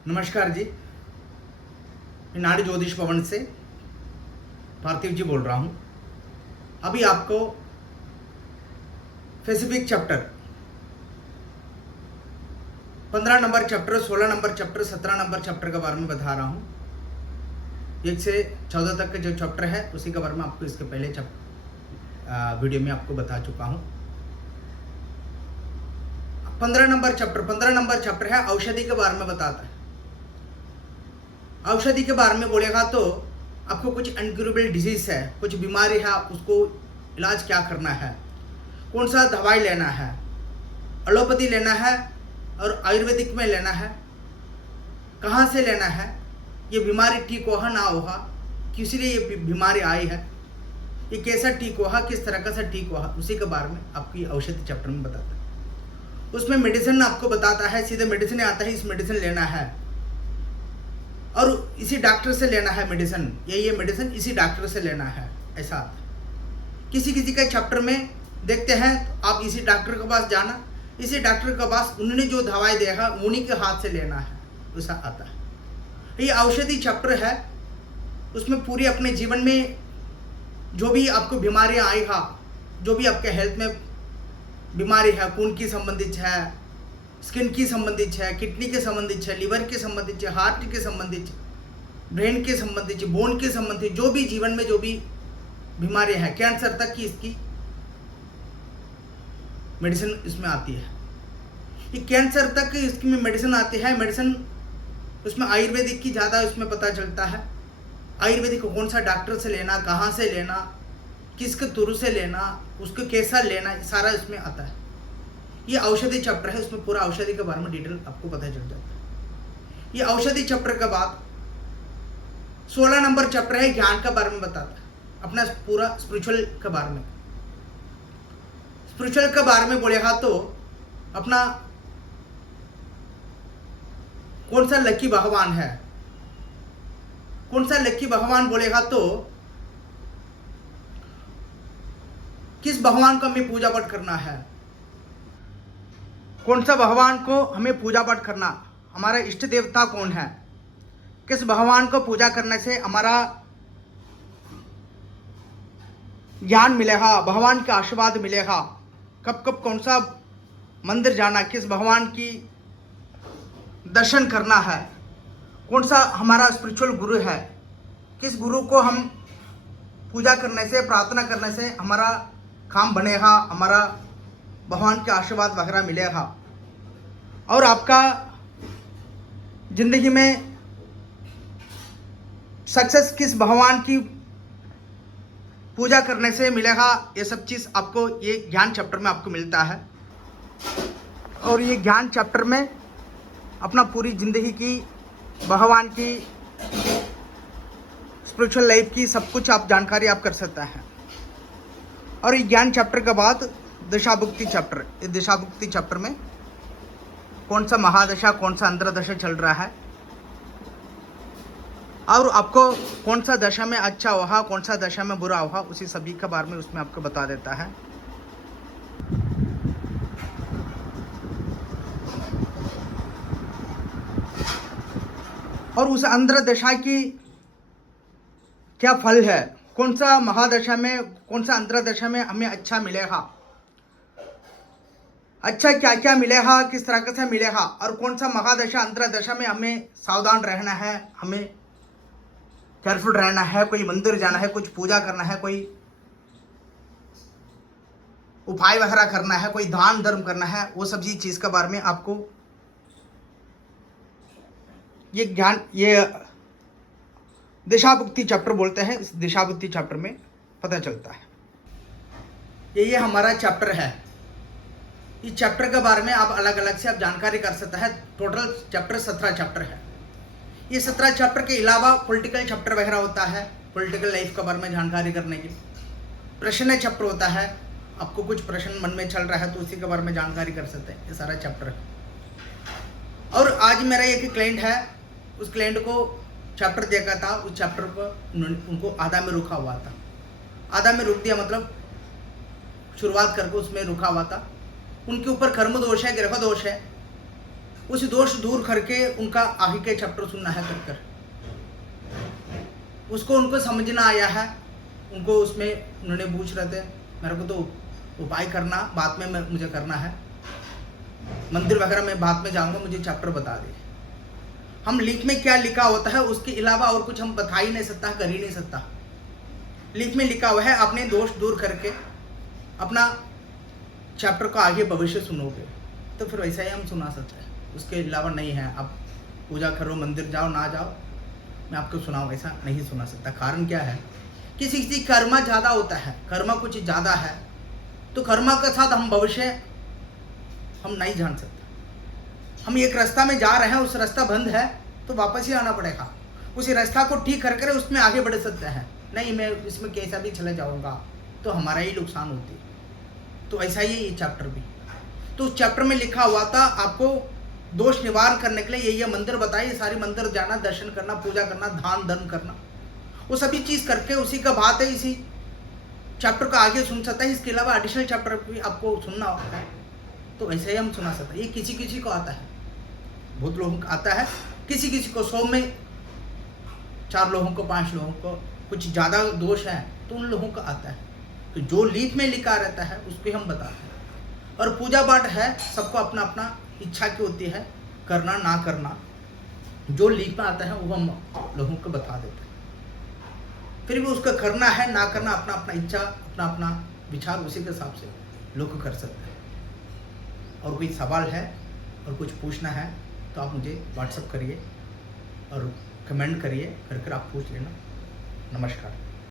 नमस्कार जी, मैं नाड़ी ज्योतिष भवन से पार्थिव जी बोल रहा हूँ। अभी आपको specific chapter 15 number chapter, 16 number chapter, 17 number chapter के बारे में बता रहा हूँ। 1 से 14 तक का जो चैप्टर है उसी के बारे में आपको इसके पहले वीडियो में आपको बता चुका हूँ। 15 नंबर चैप्टर है औषधि के बारे में बताता है। औषधि के बारे में बोलेगा तो आपको कुछ अनक्यूरेबल डिजीज है, कुछ बीमारी है, उसको इलाज क्या करना है, कौन सा दवाई लेना है, एलोपैथी लेना है और आयुर्वेदिक में लेना है, कहाँ से लेना है, ये बीमारी ठीक होगा ना होगा, किस लिए ये बीमारी आई है, ये कैसा ठीक होगा, किस तरह का से ठीक होगा, उसी के बारे में आपकी औषधि चैप्टर में बताता है। उसमें मेडिसिन आपको बताता है, सीधे मेडिसिन आता है, इस मेडिसिन लेना है और इसी डॉक्टर से लेना है मेडिसिन, ये मेडिसिन इसी डॉक्टर से लेना है। ऐसा किसी किसी के चैप्टर में देखते हैं तो आप इसी डॉक्टर के पास जाना, इसी डॉक्टर के पास उन्होंने जो दवाई दिया है उन्हीं के हाथ से लेना है, ऐसा आता है। ये औषधि चैप्टर है, उसमें पूरी अपने जीवन में जो भी आपको बीमारियां आएगा, जो भी आपके हेल्थ में बीमारी है, खून की संबंधित है, स्किन की संबंधित है, किडनी के संबंधित है, लिवर के संबंधित है, हार्ट के संबंधित, ब्रेन के संबंधित, बोन के संबंधित, जो भी जीवन में जो भी बीमारियां हैं, कैंसर तक की इसकी मेडिसिन इसमें आती है। ये कैंसर तक इसकी मेडिसिन आती है। मेडिसिन उसमें आयुर्वेदिक की ज़्यादा उसमें पता चलता है। आयुर्वेदिक को कौन सा डॉक्टर से लेना, कहाँ से लेना, किसके थ्रू से लेना, उसको कैसा लेना, सारा इसमें आता है। ये औषधि चैप्टर है, उसमें पूरा औषधि के बारे में डिटेल आपको पता चल जाता है। ये औषधि चैप्टर के बाद 16 नंबर चैप्टर है, ज्ञान के बारे में बताता है, अपना पूरा स्पिरिचुअल के बारे में। स्पिरिचुअल के बारे में बोलेगा तो अपना कौन सा लकी भगवान है, कौन सा लकी भगवान बोलेगा तो किस भगवान को हमें पूजा पाठ करना है, कौन सा भगवान को हमें पूजा पाठ करना, हमारा इष्ट देवता कौन है, किस भगवान को पूजा करने से हमारा ज्ञान मिलेगा, भगवान का आशीर्वाद मिलेगा, कब कब कौन सा मंदिर जाना, किस भगवान की दर्शन करना है, कौन सा हमारा स्पिरिचुअल गुरु है, किस गुरु को हम पूजा करने से, प्रार्थना करने से हमारा काम बनेगा, हमारा भगवान के आशीर्वाद वगैरह मिलेगा और आपका जिंदगी में सक्सेस किस भगवान की पूजा करने से मिलेगा, ये सब चीज़ आपको ये ज्ञान चैप्टर में आपको मिलता है। और ये ज्ञान चैप्टर में अपना पूरी ज़िंदगी की, भगवान की, स्पिरिचुअल लाइफ की सब कुछ आप जानकारी आप कर सकते हैं। और ये ज्ञान चैप्टर के बाद दशाभुक्ति चैप्टर, इस दशाभुक्ति चैप्टर में कौन सा महादशा, कौन सा अंतरदशा चल रहा है और आपको कौन सा दशा में अच्छा हुआ, कौन सा दशा में बुरा हुआ, उसी सभी के बारे में उसमें आपको बता देता है। और उस अंतरदशा की क्या फल है, कौन सा महादशा में, कौन सा अंतरदशा में हमें अच्छा मिलेगा, अच्छा क्या क्या मिलेगा, किस तरह से मिलेगा, और कौन सा महादशा अंतरदशा में हमें सावधान रहना है, हमें केयरफुल रहना है, कोई मंदिर जाना है, कुछ पूजा करना है, कोई उपाय वगैरह करना है, कोई दान धर्म करना है, वो सब चीज़ के बारे में आपको ये ज्ञान, ये दिशाभुक्ति चैप्टर बोलते हैं, इस दिशाभुक्ति चैप्टर में पता चलता है। ये हमारा चैप्टर है। इस चैप्टर के बारे में आप अलग अलग से आप जानकारी कर सकते हैं। टोटल चैप्टर 17 चैप्टर है। ये 17 चैप्टर के अलावा पॉलिटिकल चैप्टर वगैरह होता है, पॉलिटिकल लाइफ के बारे में जानकारी करने के लिए। प्रश्न चैप्टर होता है, आपको कुछ प्रश्न मन में चल रहा है तो उसी के बारे में जानकारी कर सकते हैं, ये सारा चैप्टर है। और आज मेरा एक क्लाइंट है, उस क्लाइंट को चैप्टर देखा था, उस चैप्टर पर उनको आधा में रुका हुआ था, आधा में रुक दिया मतलब शुरुआत करके उसमें रुका हुआ था। उनके ऊपर कर्म दोष है, ग्रह दोष है, उस दोष दूर करके उनका आगे के चैप्टर सुनना है कर उसको उनको समझना आया है। उनको उसमें उन्होंने पूछ रहे थे मेरे को तो उपाय करना बाद में मुझे करना है, मंदिर वगैरह में बाद में जाऊंगा, मुझे चैप्टर बता दे। हम लिख में क्या लिखा होता है उसके अलावा और कुछ हम बता ही नहीं सकता, कर ही नहीं सकता। लिख में लिखा हुआ है अपने दोष दूर करके अपना चैप्टर को आगे भविष्य सुनोगे तो फिर वैसा ही हम सुना सकते हैं। उसके अलावा नहीं है आप पूजा करो, मंदिर जाओ ना जाओ, मैं आपको सुनाऊँ ऐसा नहीं सुना सकता। कारण क्या है, किसी किसी कर्मा ज़्यादा होता है, कर्मा कुछ ज़्यादा है तो कर्मा के साथ हम भविष्य हम नहीं जान सकते। हम एक रास्ता में जा रहे हैं, उस रास्ता बंद है तो वापस ही आना पड़ेगा। उसी रास्ता को ठीक कर उसमें आगे बढ़ सकते हैं। नहीं मैं इसमें कैसा भी चले जाऊंगा तो हमारा ही नुकसान होती है। तो ऐसा ही ये चैप्टर भी, तो उस चैप्टर में लिखा हुआ था आपको दोष निवारण करने के लिए ये मंदिर बताइए, सारी मंदिर जाना, दर्शन करना, पूजा करना, दान धन करना, वो सभी चीज़ करके उसी का बात है। इसी चैप्टर को आगे सुन सकता है। इसके अलावा एडिशनल चैप्टर भी आपको सुनना होता है तो ऐसे ही हम सुना सकते हैं। ये किसी किसी को आता है, बहुत लोगों को आता है, किसी किसी को 100 में 4 लोगों को 5 लोगों को कुछ ज़्यादा दोष है तो उन लोगों को आता है। तो जो लीप में लिखा रहता है उसको हम बताते हैं। और पूजा पाठ है सबको अपना अपना इच्छा की होती है, करना ना करना, जो लीप में आता है वो हम लोगों को बता देते हैं। फिर भी उसका करना है ना करना अपना अपना इच्छा, अपना अपना विचार, उसी के हिसाब से लोग कर सकते हैं। और कोई सवाल है और कुछ पूछना है तो आप मुझे व्हाट्सएप करिए और कमेंट करिए, कर आप पूछ लेना। नमस्कार।